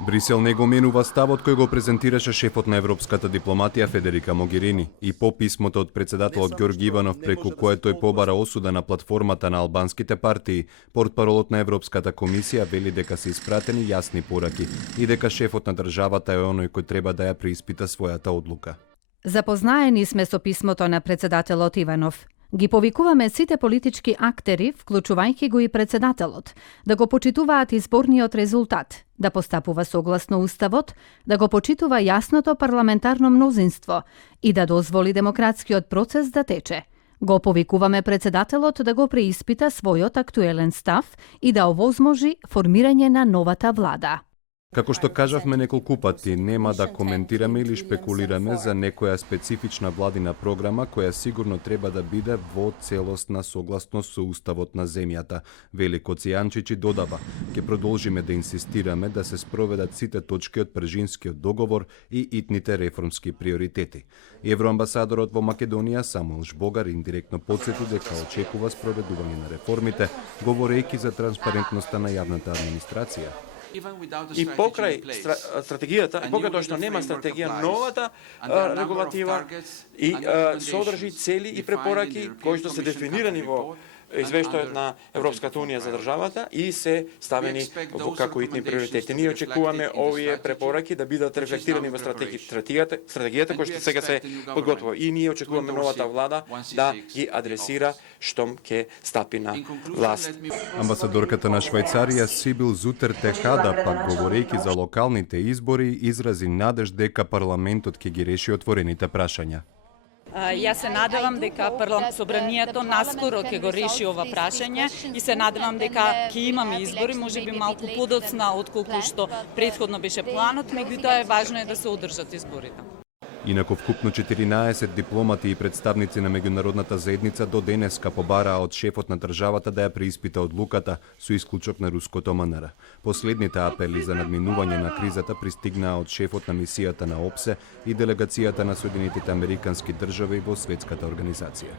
Брисел не го менува ставот кој го презентираше шефот на европската дипломатија Федерика Могерини и по писмото од председателот Ѓорги Иванов преку кое тој побара осуда на платформата на албанските партии, портпаролот на Европската комисија вели дека се испратени јасни пораки и дека шефот на државата е оној кој треба да ја преиспита својата одлука. Запознаени сме со писмото на председателот Иванов. Ги повикуваме сите политички актери, вклучувајќи го и председателот, да го почитуваат изборниот резултат, да постапува согласно уставот, да го почитува јасното парламентарно мнозинство и да дозволи демократскиот процес да тече. Го повикуваме председателот да го преиспита својот актуелен став и да овозможи формирање на новата влада. Како што кажавме неколку пати, нема да коментираме или шпекулираме за некоја специфична владина програма која сигурно треба да биде во целосна согласност со уставот на земјата. Вели Коцијанчич додава: ќе продолжиме да инсистираме да се спроведат сите точки од Пржинскиот договор и итните реформски приоритети. Евроамбасадорот во Македонија Самуел Жбогар индиректно потсети дека очекува спроведување на реформите, говорејќи за транспарентноста на јавната администрација. И покрај стратегијата, покрај тоа што нема стратегија, новата регулатива и содржи цели и препораки кои што се дефинирани во извештајот на Европската унија за државата и се ставени како итни приоритети. Ние очекуваме овие препораки да бидат рефлектирани во стратегијата која што сега се подготвува. И ние очекуваме новата влада да ги адресира штом ќе стапи на власт. Амбасадорката на Швајцарија Сибил Зутер Техада пак говорејќи за локалните избори изрази надеж дека парламентот ќе ги реши отворените прашања. Јас се надевам дека собранието наскоро ќе го реши ова прашање и се надевам дека ќе имаме избори, можеби малку подоцна отколку што претходно беше планот, меѓутоа важно е да се одржат изборите. Инаку вкупно 14 дипломати и представници на меѓународната заедница до денеска побараа од шефот на државата да ја преиспита одлуката со исклучок на руското МНР. Последните апели за надминување на кризата пристигнаа од шефот на мисијата на ОПСЕ и делегацијата на Соединетите Американски држави во светската организација.